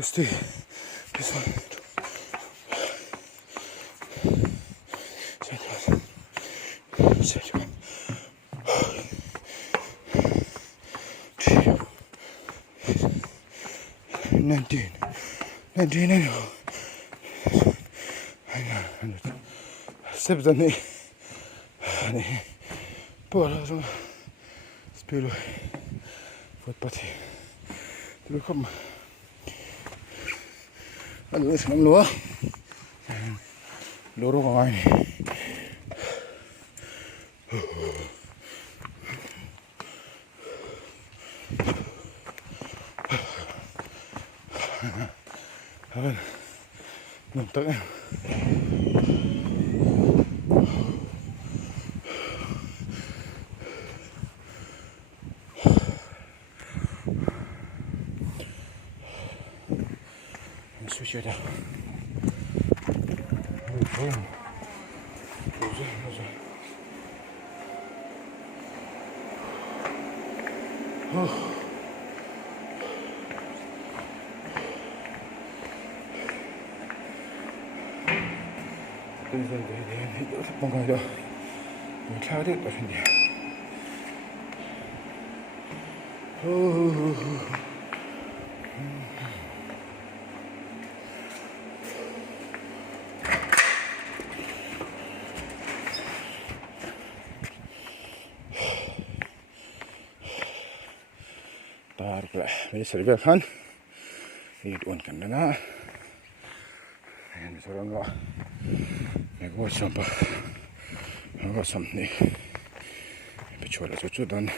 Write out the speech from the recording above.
Stay. This one. Set one. 19. 19 anyhow. Steps on me. Bara som spelar fotparti. Du kommer. Aduh, senang luar. Lorong orang ini. Nampak kan? Suci dah. 뭔가 이거 켜야 될 것 같은데. Barulah ini serbakan diuankan dengan ini seorang lah aku sampah aku sampai bicara cucu dan